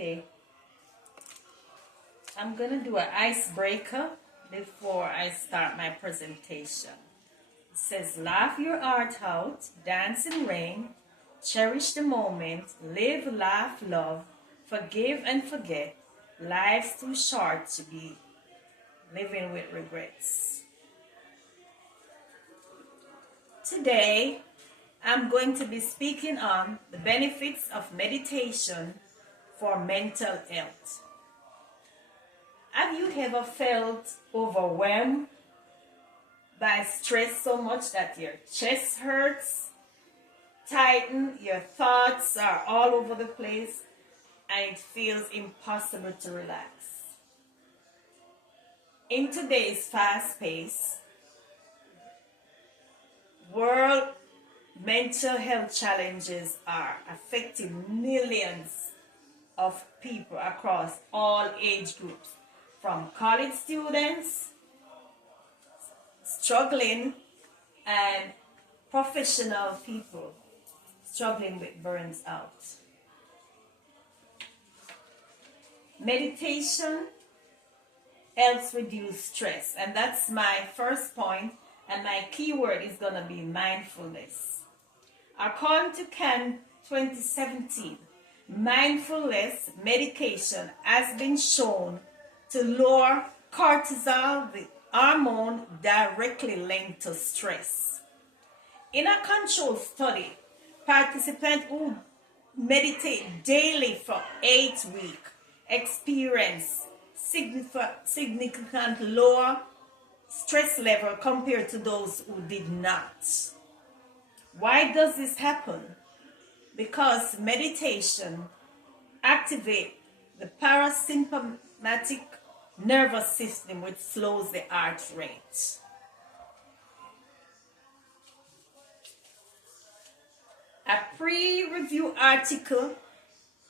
Okay, I'm gonna do an icebreaker before I start my presentation. It says, laugh your heart out, dance in rain, cherish the moment, live, laugh, love, forgive and forget. Life's too short to be living with regrets. Today, I'm going to be speaking on the benefits of meditation for mental health. Have you ever felt overwhelmed by stress so much that your chest hurts, tighten, your thoughts are all over the place, and it feels impossible to relax? In today's fast-paced world, mental health challenges are affecting millions of people across all age groups, from college students struggling and professional people struggling with burns out. Meditation helps reduce stress, and that's my first point, and my keyword is going to be mindfulness. According to Can 2017, mindfulness medication has been shown to lower cortisol, the hormone directly linked to stress. In a controlled study, participants who meditate daily for 8 weeks experienced significant lower stress level compared to those who did not. Why does this happen? Because meditation activates the parasympathetic nervous system, which slows the heart rate. A pre-review article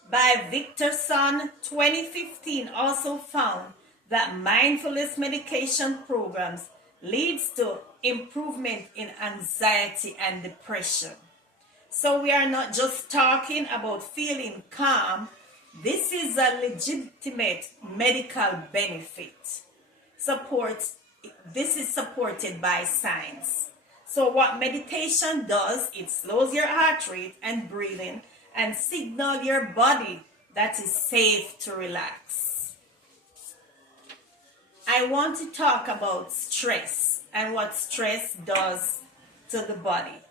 by Victorson 2015 also found that mindfulness medication programs leads to improvement in anxiety and depression. So we are not just talking about feeling calm. This is a legitimate medical benefit. This is supported by science. So what meditation does, it slows your heart rate and breathing and signal your body that is safe to relax. I want to talk about stress and what stress does to the body.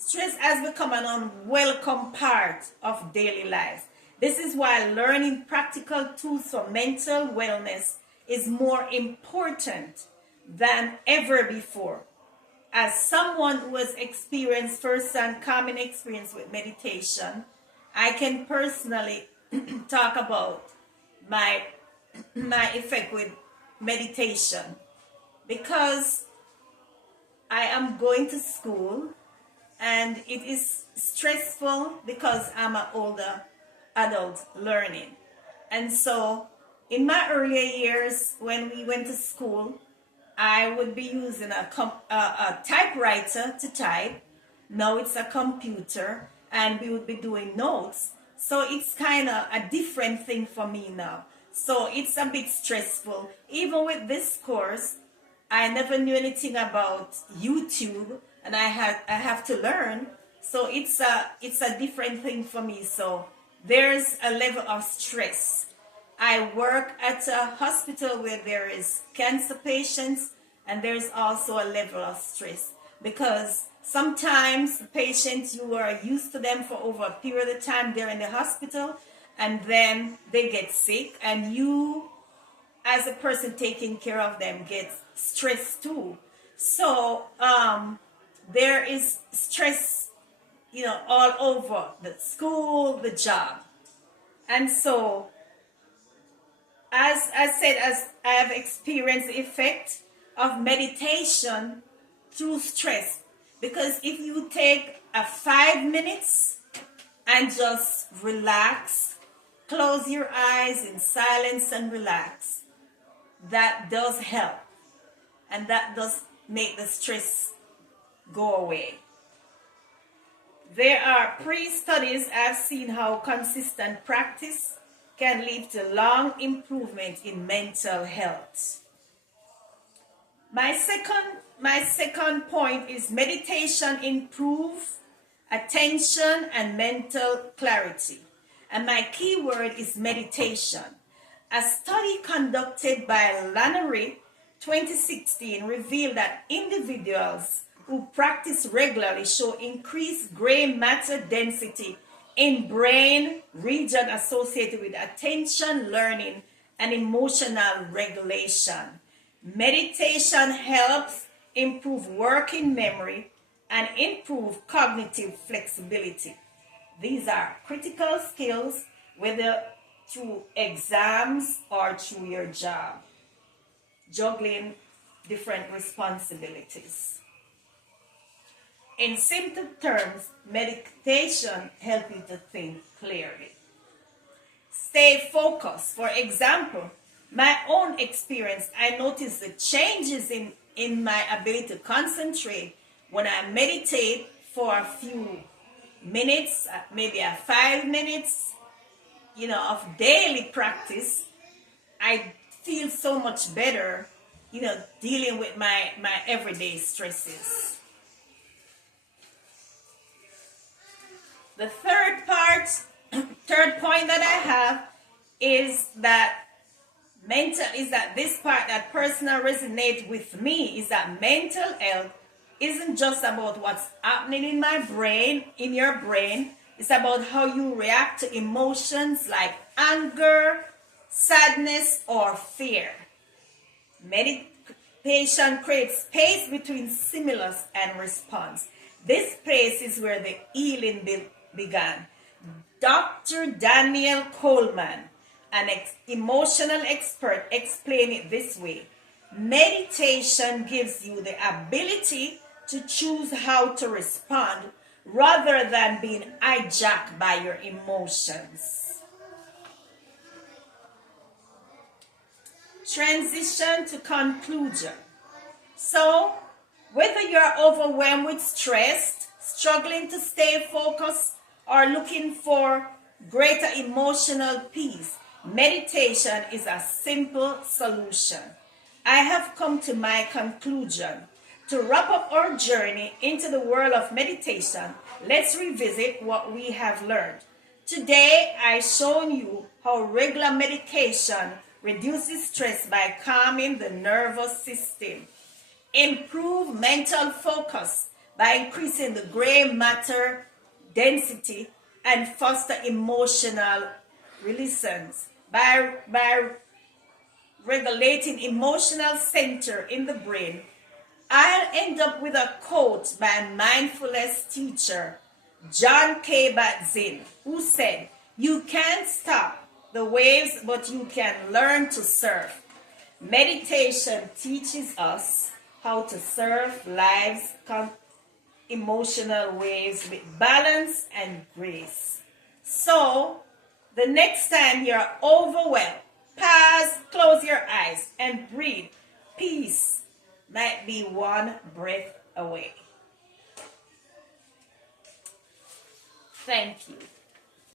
Stress has become an unwelcome part of daily life. This is why learning practical tools for mental wellness is more important than ever before. As someone who has experienced first-hand calming experience with meditation, I can personally talk about my effect with meditation, because I am going to school and it is stressful because I'm an older adult learning. And so in my earlier years, when we went to school, I would be using a typewriter to type. Now it's a computer, and we would be doing notes. So it's kind of a different thing for me now. So it's a bit stressful. Even with this course, I never knew anything about YouTube, and I have to learn. So it's a different thing for me. So there's a level of stress. I work at a hospital where there is cancer patients, and there's also a level of stress, because sometimes patients, you are used to them for over a period of time, they're in the hospital, and then they get sick, and you, as a person taking care of them, get stressed too. So there is stress, all over the school, the job. And so, as I said, as I have experienced the effect of meditation through stress, because if you take 5 minutes and just relax, close your eyes in silence and relax, that does help, and that does make the stress go away. There are pre-studies I've seen how consistent practice can lead to long improvement in mental health. My second point is meditation improve attention and mental clarity. And my key word is meditation. A study conducted by Lannery 2016 revealed that individuals who practice regularly show increased gray matter density in brain region associated with attention, learning, and emotional regulation. Meditation helps improve working memory and improve cognitive flexibility. These are critical skills, whether through exams or through your job, juggling different responsibilities. In simple terms, meditation helps you to think clearly. Stay focused. For example, my own experience, I noticed the changes in my ability to concentrate when I meditate for a few minutes, maybe 5 minutes, of daily practice. I feel so much better, dealing with my everyday stresses. The third point that I have is that this part that personal resonates with me is that mental health isn't just about what's happening in my brain, in your brain. It's about how you react to emotions like anger, sadness, or fear. Meditation creates space between stimulus and response. This place is where the healing began. Dr. Daniel Coleman, an emotional expert, explained it this way. Meditation gives you the ability to choose how to respond rather than being hijacked by your emotions. Transition to conclusion. So, whether you're overwhelmed with stress, struggling to stay focused, or looking for greater emotional peace, meditation is a simple solution. I have come to my conclusion. To wrap up our journey into the world of meditation, let's revisit what we have learned. Today, I've shown you how regular meditation reduces stress by calming the nervous system, improve mental focus by increasing the gray matter density, and foster emotional release by regulating emotional center in the brain. I'll end up with a quote by mindfulness teacher John Kabat-Zinn, who said, "You can't stop the waves, but you can learn to surf." Meditation teaches us how to surf life's emotional waves with balance and grace. So, the next time you're overwhelmed, pause, close your eyes, and breathe. Peace might be one breath away. Thank you.